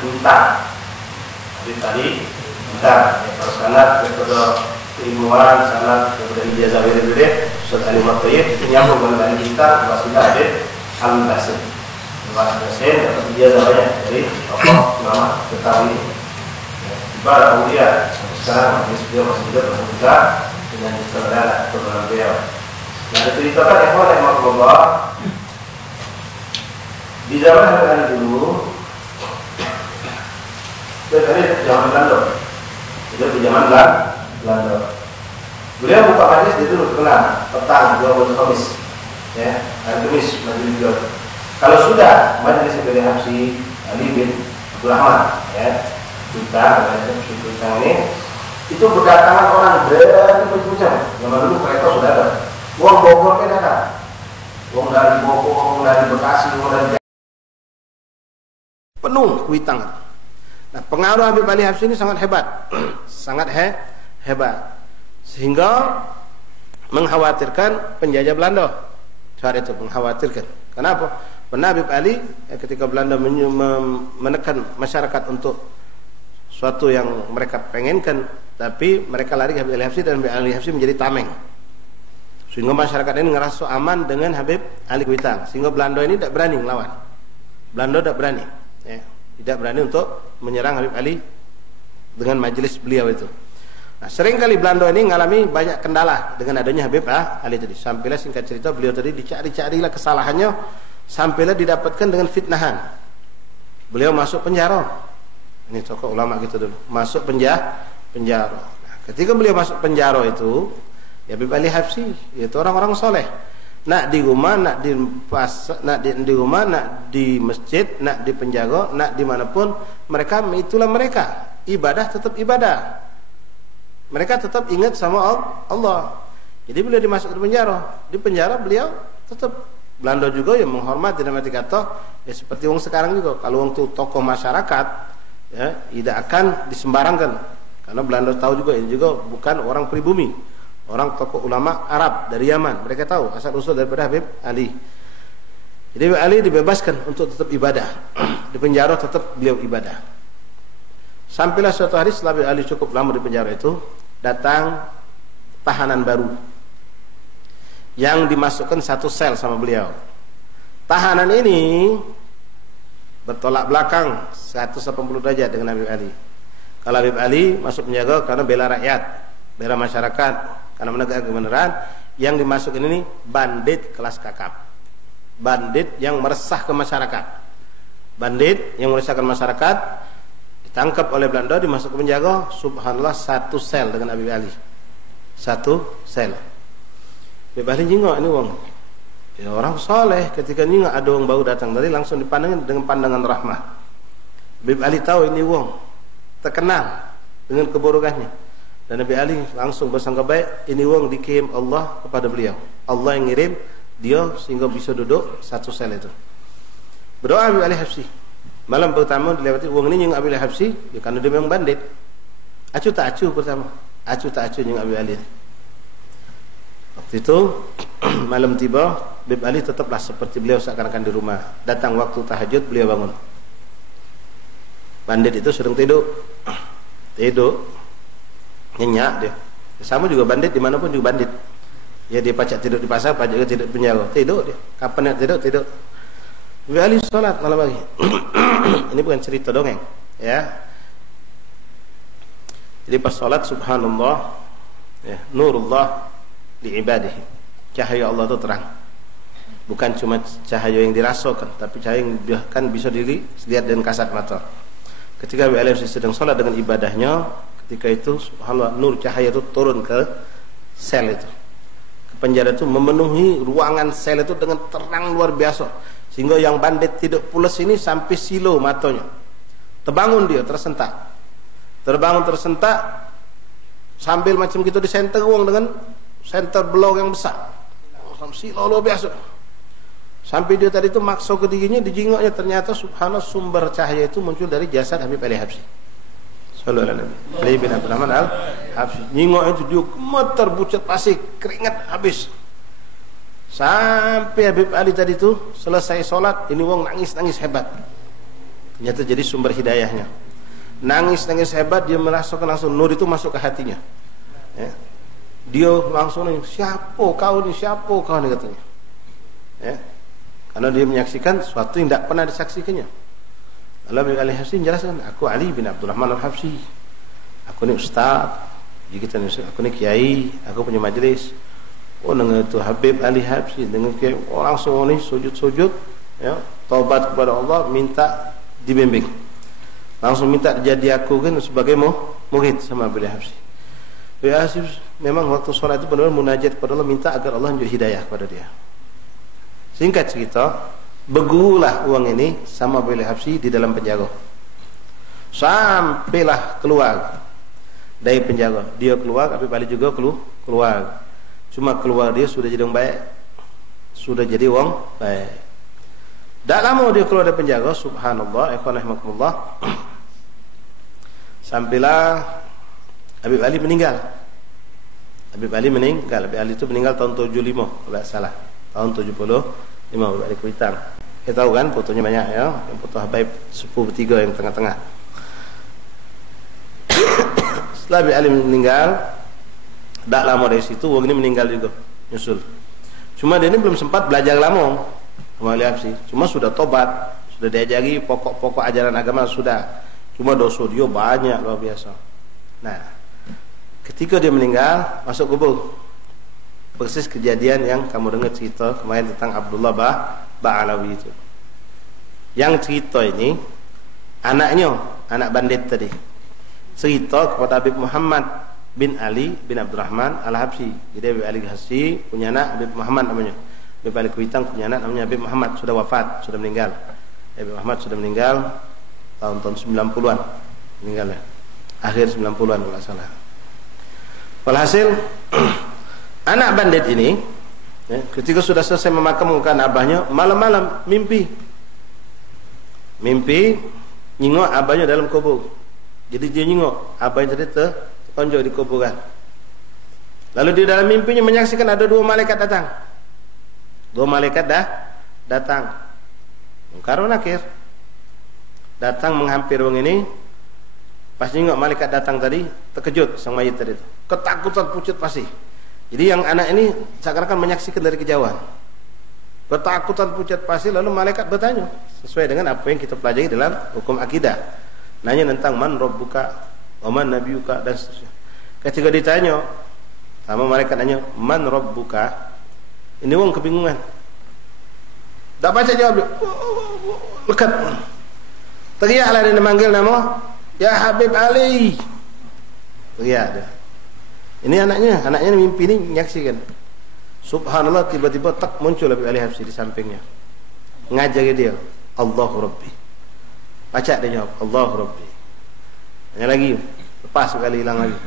Bintang. Habib Ali Bintang. Kalau sanad kepada ilmuwan, sanad kepada ijazah beda-beda, Ustaz Ali Muhammad menyambung dengan Ali Bintang, wasilah Habib Al-Basin. Al-Basin dapat ijazah banyak dari tokoh ulama Betawi. Ibarat mulia sekarang beliau masih juga berbuka dengan saudara kebenaran beliau. Nah, diceritakan ikhwan rahimahullah di zaman Habib Ali dulu, dari zaman Belanda, itu di zaman Belanda. Beliau buka majelis di dulu terkenal petang dua Kamis, ya hari Kamis majelis beliau. Kalau sudah majelis Habib Habsyi Ali bin Abdul Rahman, ya. Bintang ini itu berdatangan orang dari macam-macam. Zaman dulu kereta sudah ada. Uang Bogor kan datang. Uang dari Bogor, uang dari Bekasi, uang dari penuh Kuitang. Nah, pengaruh Habib Ali Habsyi ini sangat hebat, sangat hebat, sehingga mengkhawatirkan penjajah Belanda. Saat itu mengkhawatirkan. Kenapa? Karena Habib Ali ketika Belanda menekan masyarakat untuk suatu yang mereka pengenkan, tapi mereka lari ke Habib Ali Habsyi dan Habib Ali Habsyi menjadi tameng, sehingga masyarakat ini ngerasa aman dengan Habib Ali Kuitang, sehingga Belanda ini tidak berani melawan. Belanda tidak berani, ya, tidak berani untuk menyerang Habib Ali dengan majelis beliau itu. Nah, seringkali Belanda ini mengalami banyak kendala dengan adanya Habib Ali tadi. Sampailah singkat cerita beliau tadi dicari-carilah kesalahannya, sampailah didapatkan dengan fitnahan. Beliau masuk penjara. Ini tokoh ulama kita dulu masuk penjara. Nah, ketika beliau masuk penjara itu, ya Habib Ali Habsyi itu orang-orang soleh. Nak di rumah, nak di pasar, nak di rumah, nak di masjid, nak di penjaga, nak dimanapun mereka, itulah mereka. Ibadah tetap ibadah. Mereka tetap ingat sama Allah. Jadi beliau dimasuk ke penjara. Di penjara beliau tetap. Belanda juga yang menghormati dan mati kata, ya seperti orang sekarang juga. Kalau orang itu tokoh masyarakat, ya tidak akan disembarangkan, karena Belanda tahu juga ini juga bukan orang pribumi, orang tokoh ulama Arab dari Yaman, mereka tahu asal usul daripada Habib Ali. Jadi Habib Ali dibebaskan untuk tetap ibadah, di penjara tetap beliau ibadah. Sampailah suatu hari setelah Habib Ali cukup lama di penjara itu, datang tahanan baru yang dimasukkan satu sel sama beliau. Tahanan ini bertolak belakang 180 derajat dengan Habib Ali. Kalau Habib Ali masuk penjaga karena bela rakyat, bela masyarakat, karena menegakkan kebenaran. Yang dimasukin ini bandit kelas kakap, bandit yang meresahkan masyarakat, bandit yang meresahkan masyarakat, ditangkap oleh Belanda, dimasuk ke penjaga. Subhanallah, satu sel dengan Habib Ali, satu sel. Habib Ali jengok ini wong, ya orang soleh, ketika nyingak ada orang baru datang tadi langsung dipandangin dengan pandangan rahmah. Habib Ali tahu ini wong terkenal dengan keburukannya, dan Habib Ali langsung bersangka baik, ini wong dikirim Allah kepada beliau. Allah yang ngirim dia sehingga bisa duduk satu sel itu. Berdoa Habib Ali Habsyi. Malam pertama dilewati wong ini nyingak Habib Ali Habsyi, ya karena dia memang bandit. Acu tak acu pertama, acu tak acu nyingak Habib Ali. Waktu itu malam tiba, Habib Ali tetaplah seperti beliau seakan-akan di rumah. Datang waktu tahajud, beliau bangun. Bandit itu sedang tidur, nyenyak dia. Sama juga bandit dimanapun juga bandit. Ya dia pacak tidur di pasar, pacak juga tidur di penjara. Tidur dia. Kapan dia tidur. Habib Ali sholat malam pagi. Ini bukan cerita dongeng, ya. Jadi pas sholat, subhanallah, ya, nurullah di ibadihi. Cahaya Allah itu terang. Bukan cuma cahaya yang dirasakan, tapi cahaya yang bahkan bisa dilihat dengan kasat mata. Ketika Habib Ali sedang sholat dengan ibadahnya, ketika itu subhanallah nur cahaya itu turun ke sel itu, ke penjara itu, memenuhi ruangan sel itu dengan terang luar biasa, sehingga yang bandit tidak pulas ini sampai silo matanya. Terbangun dia tersentak, sambil macam gitu disenter uang dengan senter belok yang besar, silo luar biasa. Sampai dia tadi itu maksa ketiganya, dijingoknya, ternyata subhanallah sumber cahaya itu muncul dari jasad Habib Ali Habsyi. Sallallahu alaihi wasallam. Ali bin Abdul Rahman Al-Habsyi. Nyingok itu dia gemeter, bucat pasik, keringat habis. Sampai Habib Ali tadi itu selesai sholat, ini wong nangis-nangis hebat. Ternyata jadi sumber hidayahnya. Nangis hebat, dia merasakan langsung nur itu masuk ke hatinya. Ya. Dia langsung nanya, siapa kau nih katanya. Ya. Karena dia menyaksikan sesuatu yang tidak pernah disaksikannya. Lalu Habib Ali Habsyi menjelaskan, aku Ali bin Abdurrahman Al-Habsyi. Aku ni ustaz. Aku ni kiai, aku punya majlis. Oh, dengan itu Habib Ali Habsyi dengan kiai, langsung ni sujud, ya, taubat kepada Allah, minta dibimbing. Langsung minta jadi aku kan sebagai murid sama Habib Ali Habsyi. Habib Ali Habsyi memang waktu sholat itu benar-benar munajat kepada Allah, minta agar Allah menjadi hidayah kepada dia. Singkat cerita, bergurulah uang ini sama Habib Ali Habsyi di dalam penjara. Sampailah keluar dari penjara. Dia keluar, Habib Ali juga keluar. Cuma keluar dia sudah jadi orang baik. Sudah jadi orang baik. Tak lama dia keluar dari penjara, subhanallah, ikhwanahumullah. Sampailah Habib Ali meninggal. Habib Ali itu meninggal tahun 75, kalau tak salah. Tahun 75 Habib Ali Kuitang. Kita tahu kan fotonya banyak ya, yang foto Habib sepupu bertiga yang tengah-tengah. Setelah Habib Ali meninggal, tak lama dari situ orang ini meninggal juga, nyusul. Cuma dia ini belum sempat belajar lama sama Ali Habsyi. Cuma sudah tobat, sudah diajari pokok-pokok ajaran agama sudah. Cuma dosa dia banyak luar biasa. Nah, ketika dia meninggal, masuk kubur. Persis kejadian yang kamu dengar cerita kemarin tentang Abdullah Ba'alawi itu. Yang cerita ini anaknya, anak bandit tadi, cerita kepada Habib Muhammad bin Ali bin Abdurrahman Al-Habsyi. Jadi Habib Ali Habsyi punya anak Habib Muhammad namanya. Habib Ali Kuitang punya anak namanya Habib Muhammad, sudah wafat, sudah meninggal. Habib Muhammad sudah meninggal tahun-tahun 90-an. Meninggal ya. Akhir 90-an kalau salah. Walhasil anak bandit ini ya, ketika sudah selesai memakamkan abahnya, malam-malam mimpi nyingok abahnya dalam kubur. Jadi dia nyingok abahnya tadi tertonjok di kuburan. Lalu di dalam mimpinya menyaksikan ada dua malaikat datang. Datang. Munkar wa Nakir. Datang menghampiri orang ini. Pas nyingok malaikat datang tadi, terkejut sang mayit tadi. Ketakutan pucat pasti. Jadi yang anak ini seakan-akan menyaksikan dari kejauhan. Ketakutan pucat pasti, lalu malaikat bertanya sesuai dengan apa yang kita pelajari dalam hukum akidah. Nanya tentang man rabbuka wa man nabiyuka dan seterusnya. Ketika ditanya sama malaikat nanya man rabbuka, ini orang kebingungan. Tak baca jawab dia. Lekat. Teriaklah dia memanggil nama, ya Habib Ali. Teriak dia. Ini anaknya mimpi ini menyaksikan. Subhanallah, tiba-tiba tak muncul Habib Ali Habsyi di sampingnya. Ngajari dia, Allahu Rabbi. Baca dia jawab, Allahu Rabbi. Tanya lagi, lepas sekali hilang lagi.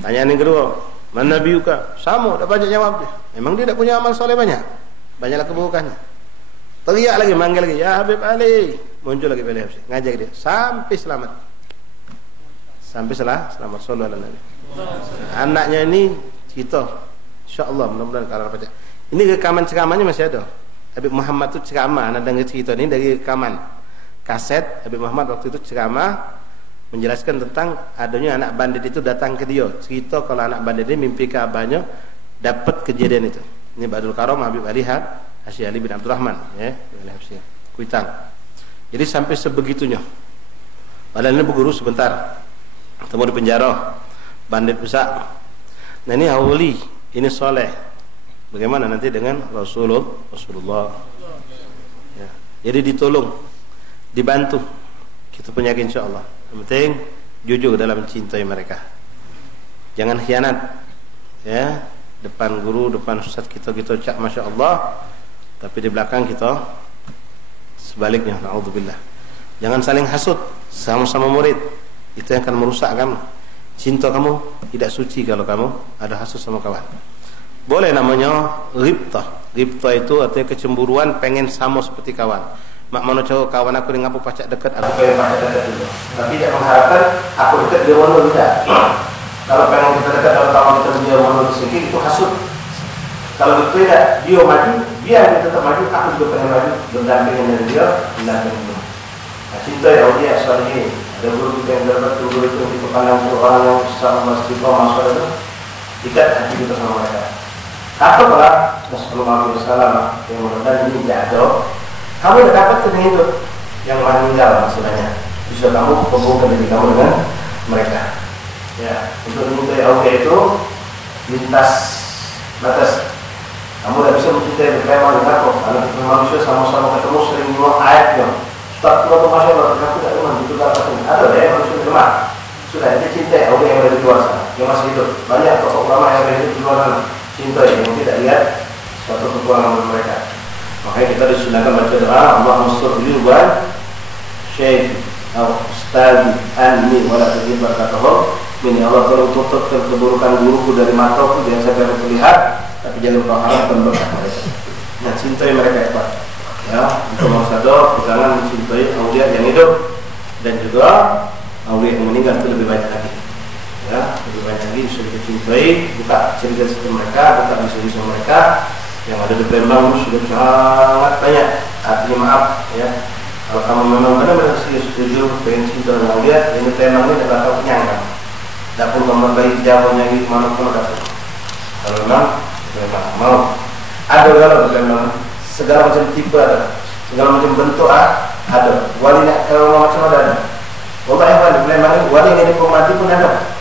Tanya yang kedua, man nabiyuka? Sama, dah baca jawab dia. Memang dia tak punya amal soleh banyak. Banyaklah keburukannya. Teriak lagi, manggil lagi, ya Habib Ali. Muncul lagi Habib Ali Habsyi. Ngajari dia, sampai selamat. Sampai selamat sallallahu alaihi wasallam. Anaknya ini cerita, insyaAllah mudah-mudahan kalau baca. Ini rekaman ceramahnya masih ada. Habib Muhammad itu ceramah, anda dengar cerita ini dari rekaman kaset. Habib Muhammad waktu itu ceramah menjelaskan tentang adanya anak bandit itu datang ke dia. Cerita kalau anak bandit ini mimpi ke abahnya dapat kejadian itu. Ini Ba'dul Karam Habib Ali Habsyi Ali bin Abdurrahman, ya, Ali Habsyi Kuitang. Jadi sampai sebegitunya. Padahal ini berguru sebentar, ketemu di penjara. Bandit besar. Nah ini awali, ini soleh. Bagaimana nanti dengan Rasulullah? Ya. Jadi ditolong, dibantu. Kita punya insya Allah. Yang penting jujur dalam mencintai mereka. Jangan khianat. Ya, depan guru, depan ustaz kita ucap masya Allah, tapi di belakang kita sebaliknya. Naudzubillah. Jangan saling hasut, sama-sama murid. Itu yang akan merusak kamu. Cinta kamu tidak suci kalau kamu ada hasut sama kawan. Boleh namanya ghibtah. Ghibtah itu artinya kecemburuan, pengen sama seperti kawan. Mak mana cowok kawan aku dengan apa pacak dekat, aku pengen pacak dekat juga. Tapi tidak mengharapkan aku dekat dia mana tidak. Kalau pengen kita dekat dalam kawan kita dia mana disingkir, itu hasut. Kalau itu tidak, dia maju, dia yang tetap maju, aku juga pengen maju, berdampingan dengan dia, berdampingan dia. cinta ya aulia salihin. Ada guru kita yang dapat guru itu di kepandang orang yang bisa masjid masuk itu, ikat hati kita sama mereka. Atau kalau Rasulullah SAW yang mudah-mudahan ini jatuh, kamu sudah dapat dengan itu yang meninggal maksudnya. Bisa kamu hubungkan diri kamu dengan mereka. Ya, untuk mencintai aulia itu lintas batas. Kamu tidak bisa mencintai berkaitan dengan aku. Karena kita manusia sama-sama ketemu sering ngomong ayatnya. Ustaz, kalau masya Allah, aku tidak iman itu dapat. Ada ya manusia lemah. Sudah itu cintai aulia yang ada di luar sana, yang masih hidup. Banyak tokoh ulama yang ada di luar sana. Cinta yang tidak lihat suatu kekurangan mereka. Makanya kita disunahkan baca doa Allahumma sholli wa syekh atau ustadi anni wala tajid barakatuh min ya Allah tolong tutup keburukan guruku dari mataku yang saya tidak terlihat, tapi jangan kau harapkan berkah mereka. Nah, cintai mereka ya Pak. Ya, untuk maksudnya jangan mencintai aulia yang hidup dan juga aulia yang meninggal itu lebih baik lagi. Ya, lebih banyak lagi bisa kita cintai, buka cerita-cerita mereka, buka kisah-kisah mereka yang ada di Palembang sudah sangat banyak. Artinya maaf ya, kalau kamu memang benar-benar setuju pengen cinta dengan dia, ini Palembang ini tidak tahu kenyang kan. Tidak pun kamu bayi jauhnya di mana pun ada. Kalau memang mau ada kalau di Palembang segala macam tipe ada, segala macam bentuk ada. Wali nak kalau macam ada. Bapak yang di Palembang ini wali yang jadi pemati pun ada.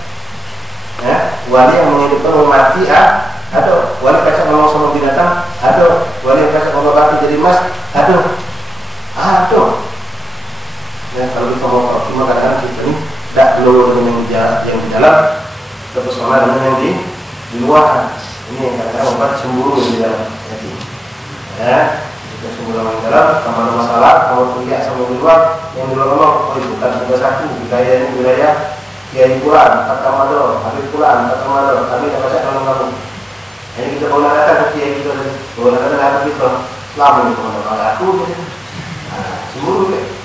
Ya, wali yang menghidupkan orang mati ada, wali kacak ngomong sama binatang ada, wali yang kacak ngomong batu jadi emas ada. Ya, kalau kita mau cuma kadang-kadang kita ini tidak keluar dengan yang di dalam, terpesona dengan yang di luar. Ini yang kadang-kadang membuat cemburu di dalam hati. Ya, kita cemburu di dalam, sama ada masalah, kalau kuliah sama di luar, yang di luar ngomong, oh bukan tugas aku, wilayah ini wilayah Kiai Pulan, kata Mado, Habib Pulan, kata Mado, kami tak baca dalam kamu. Ini kita bawa datang ke Kiai kita, bawa datang ke kita, lama itu kalau aku, cemburu deh.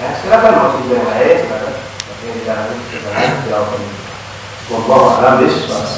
Ya, silakan mau cerita yang lain, silakan. Tapi yang di dalam itu kita jawabkan. Wallahu a'lam bishawab.